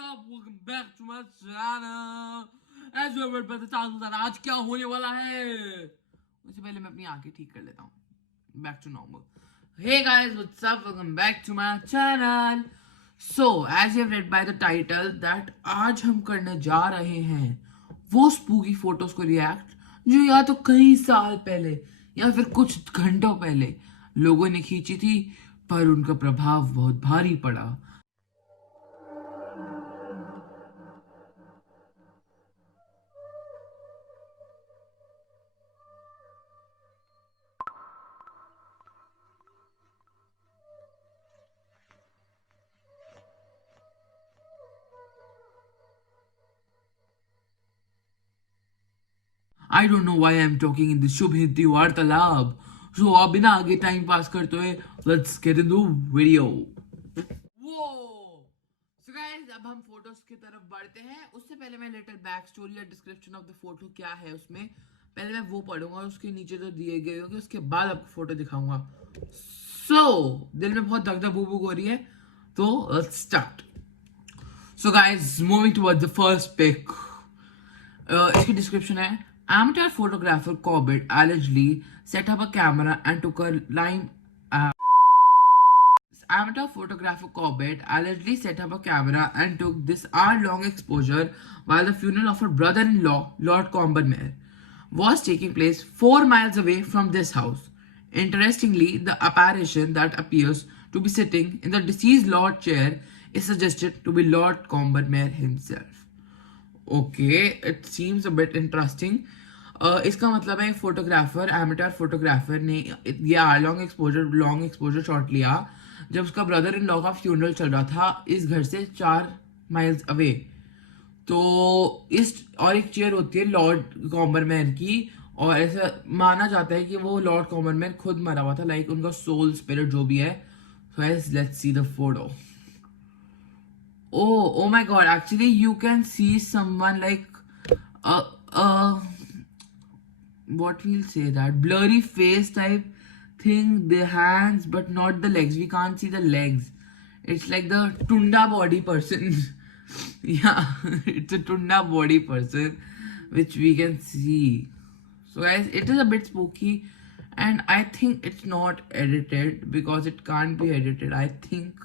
up? Welcome back to my channel. As you heard by the title that आज क्या होने वाला है उससे पहले मैं अपनी आंखें ठीक कर लेता हूँ. Back to normal. Hey guys, what's up? Welcome back to my channel. So as you have read by the title that आज हम करने जा रहे हैं वो स्पूकी फोटोज को रिएक्ट जो या तो कई साल पहले या फिर कुछ घंटों पहले लोगों ने खींची थी पर उनका प्रभाव बहुत भारी पड़ा. I don't know why I'm talking in the शुभ हिंदी वार्तालाप. So अब बिना आगे टाइम पास करते हुए let's get into video. Whoa! So guys अब हम फोटोज की तरफ बढ़ते हैं. उससे पहले मैं लिटिल बैक स्टोरी या डिस्क्रिप्शन ऑफ द फोटो क्या है उसमें पहले मैं वो पढ़ूंगा. उसके नीचे तो दिए गए होंगे उसके बाद आपको फोटो दिखाऊंगा. So दिल में बहुत धक धक भूक भूक हो रही है तो let's start. So guys moving towards the first pic. इसकी डिस्क्रिप्शन है amateur photographer Corbett allegedly set up a camera and took a line. Amateur photographer Corbett allegedly set up a camera and took this hour-long exposure while the funeral of her brother-in-law, Lord Combermere, was taking place 4 miles away from this house. Interestingly, the apparition that appears to be sitting in the deceased Lord's chair is suggested to be Lord Combermere himself. Okay, it seems a bit interesting. इसका मतलब है photographer amateur photographer ने ये long exposure shot लिया जब उसका brother in law का funeral चल रहा था इस घर से 4 माइल्स अवे. तो इस और एक चेयर होती है लॉर्ड कॉम्बरमेयर की और ऐसा माना जाता है कि वो लॉर्ड कॉम्बरमेयर खुद मरा हुआ था लाइक उनका सोल स्पिरिट जो भी है. So let's see the photo. Oh my god, actually you can see someone like what we'll say that blurry face type thing, the hands but not the legs. We can't see the legs. It's like the tunda body person. Yeah, it's a tunda body person which we can see. So guys, it is a bit spooky and I think it's not edited because it can't be edited, I think.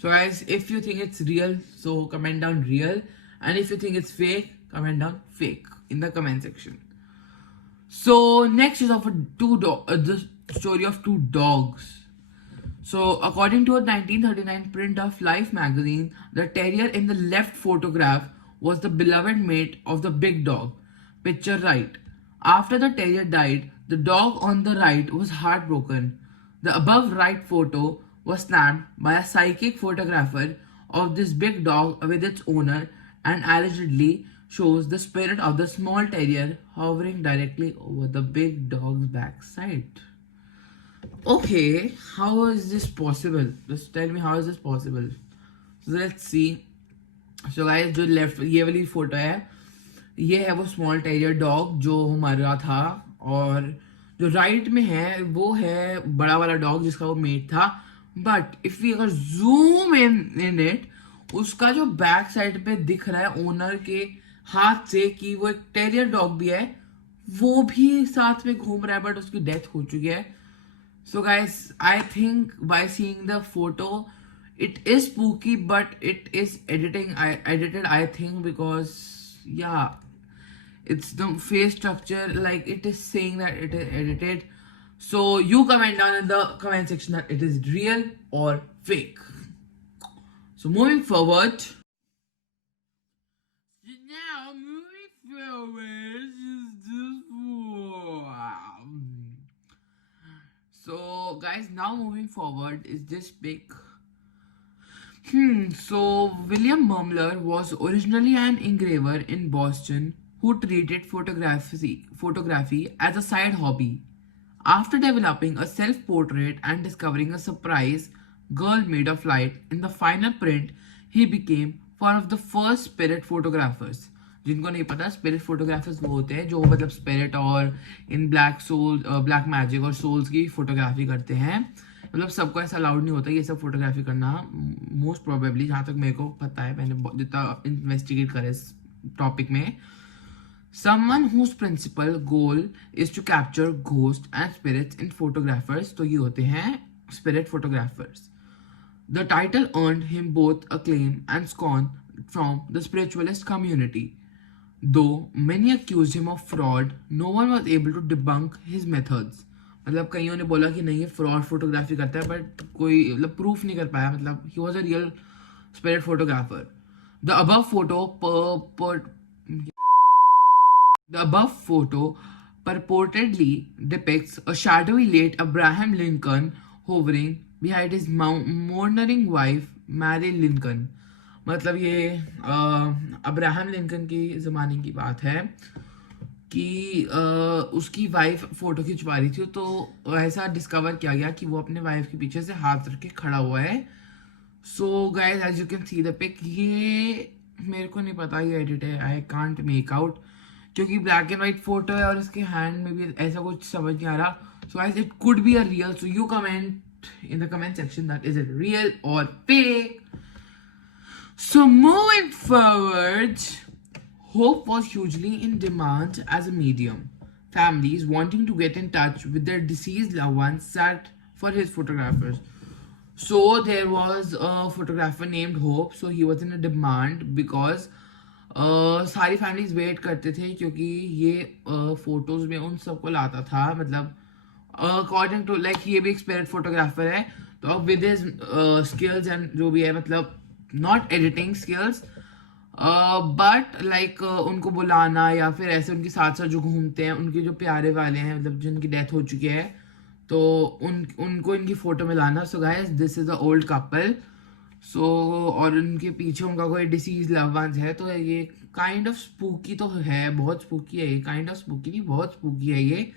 So guys, if you think it's real, so comment down real, and if you think it's fake, comment down fake in the comment section. So next is of the story of two dogs. So according to a 1939 print of Life magazine, the terrier in the left photograph was the beloved mate of the big dog, picture right. After the terrier died, the dog on the right was heartbroken. The above right photo was snapped by a psychic photographer of this big dog with its owner and allegedly shows the spirit of the small terrier hovering directly over the big dog's backside. Okay, how is this possible? Just tell me how is this possible? So let's see. So guys, जो left ये वाली photo है ये है वो small terrier dog जो मर रहा था और जो राइट में है वो है बड़ा वाला डॉग जिसका वो मेट था. बट इफ वी अगर जूम इन इट उसका जो बैक साइड पे दिख रहा है ओनर के हाथ से कि वो एक टेरियर डॉग भी है वो भी साथ में घूम रहा है बट उसकी डेथ हो चुकी है. So guys I think by seeing the photo it is spooky but it is edited I think because yeah it's the face structure like it is saying that it is edited. So you comment down in the comment section that it is real or fake. So moving forward so guys now moving forward is this pic. So William Mumler was originally an engraver in Boston who treated photography as a side hobby. After developing a self-portrait and discovering a surprise girl made of light in the final print, he became one of the first spirit photographers. जिनको नहीं पता spirit photographers वो होते हैं जो मतलब spirit और इन black magic और सोल्स की फोटोग्राफी करते हैं. मतलब सबको ऐसा अलाउड नहीं होता ये सब फोटोग्राफी करना, मोस्ट प्रोबेबली, जहाँ तक मेरे को पता है, मैंने जितना इन्वेस्टिगेट करा इस टॉपिक में. Someone whose principal goal is to capture ghosts and spirits in photographers, तो ये होते हैं spirit photographers. The title earned him both acclaim and scorn from the spiritualist community. Though many accused him of fraud, no one was able to debunk his methods. मतलब कईयों ने बोला कि नहीं ये फ्रॉड फोटोग्राफी करता है, बट कोई मतलब प्रूफ नहीं कर पाया. मतलब he was a real spirit photographer. The above photo purportedly depicts a shadowy late Abraham Lincoln hovering behind his mourning wife Mary Lincoln. मतलब ये अब्राहम लिंकन की ज़माने की बात है कि उसकी वाइफ फोटो खिंचवा रही थी, तो ऐसा डिस्कवर किया गया कि वो अपने वाइफ के पीछे से हाथ रख के खड़ा हुआ है. So guys as you can see the pic, ये मेरे को नहीं पता ये एडिट है, आई कांट मेक आउट, क्योंकि ब्लैक एंड वाइट फोटो है और इसके हैंड में भी ऐसा कुछ समझ नहीं आ रहा. So guys it could be a real, so you comment in the comment section that is it real or fake. So moving forward, Hope was hugely in demand as a medium. Families wanting to get in touch with their deceased loved ones sat for his photographers. So there was a photographer named Hope, so he was in a demand because सारी families wait करते थे, क्योंकि ये photos में उन सबको लाता था. मतलब अकॉर्डिंग टू लाइक ये भी एक स्पिरिट फोटोग्राफर है, तो अब विद हिज स्किल्स एंड जो भी है, मतलब not editing skills but like उनको बुलाना या फिर ऐसे उनके साथ साथ जो घूमते हैं, उनके जो प्यारे वाले हैं, मतलब जिनकी डेथ हो चुकी है, तो उनको इनकी फोटो में लाना. So guys this is a old couple. So और उनके पीछे उनका कोई डिसीज लव वंस है, तो ये काइंड ऑफ स्पूकी तो है, बहुत स्पूकी है ये, काइंड ऑफ स्पूकी नहीं, बहुत स्पूकी है ये.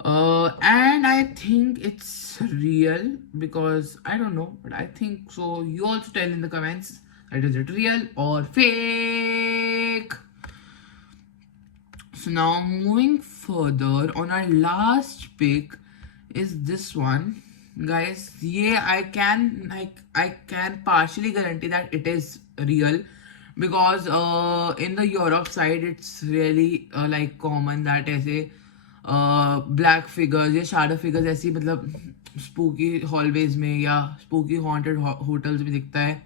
And I think it's real because I don't know, but I think so. You also tell in the comments that is it real or fake. So now moving further on, our last pick is this one, guys. Yeah, I can partially guarantee that it is real because in the Europe side it's really like common that ऐसे black figures या shadow figures ऐसी मतलब spooky hallways में या spooky haunted hotels में दिखता है.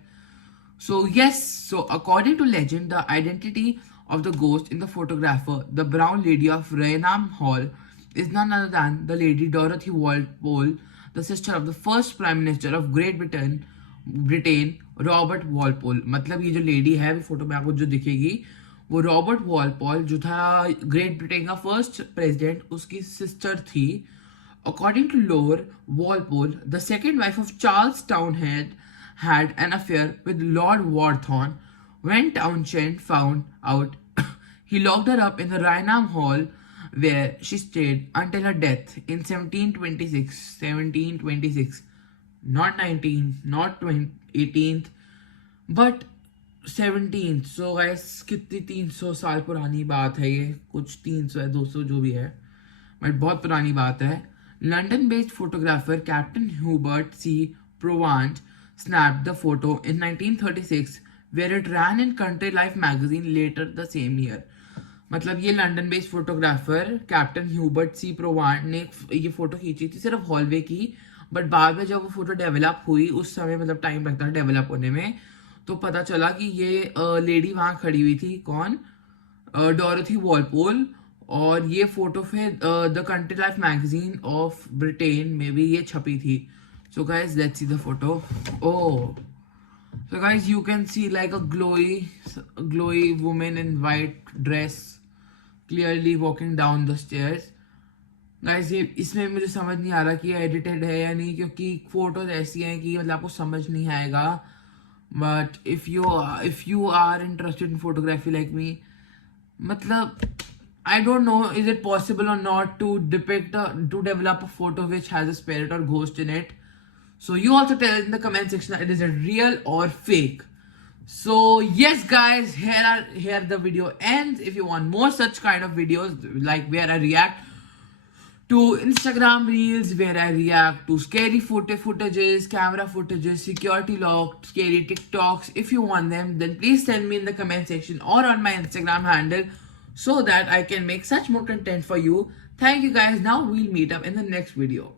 So yes, so according to legend the identity of the ghost in the photographer the brown lady of Raynham hall is none other than the lady Dorothy Walpole, the sister of the first prime minister of Great Britain, Robert Walpole. मतलब ये जो lady है photo में आपको जो दिखेगी वो Robert Walpole जो था ग्रेट ब्रिटेन का फर्स्ट प्रेसिडेंट, उसकी सिस्टर थी. According to lore, Walpole the second wife of Charles Townshend had an affair with Lord Warthorne. When Townshend found out, he locked her up in the Raynham Hall where she stayed until her death in 1726. Not 19, not 18th, but 17th. So guys कितनी 300 साल पुरानी बात है ये, कुछ 300 है 200 जो भी है, बट बहुत पुरानी बात है. London based photographer Captain Hubert C Provand snapped the photo in 1936 where it ran in Country Life magazine later the same year. मतलब ये London based photographer Captain Hubert C Provand ने ये फोटो खींची थी सिर्फ हॉलवे की, but बाद में जब वो फोटो डेवलप हुई, उस समय मतलब टाइम लगता है डेवलप होने में, तो पता चला कि ये लेडी वहां खड़ी हुई थी. कौन? Dorothy Walpole. और ये फोटो फिर the country life magazine of Britain में भी ये छपी थी. So guys let's see the photo. Oh, so guys you can see like a glowy woman in white dress clearly walking down the stairs. Guys ये इसमें मुझे समझ नहीं आ रहा कि ये एडिटेड है या नहीं, क्योंकि फोटोज ऐसी हैं कि मतलब आपको समझ नहीं आएगा. But if you are interested in photography like me, मतलब I don't know, is it possible or not to develop a photo which has a spirit or ghost in it? So you also tell in the comment section that is it real or fake. So yes guys, here the video ends. If you want more such kind of videos like where I react to Instagram reels where I react to scary footages, camera footages, security locked, scary TikToks. If you want them, then please tell me in the comment section or on my Instagram handle so that I can make such more content for you. Thank you guys. Now we'll meet up in the next video.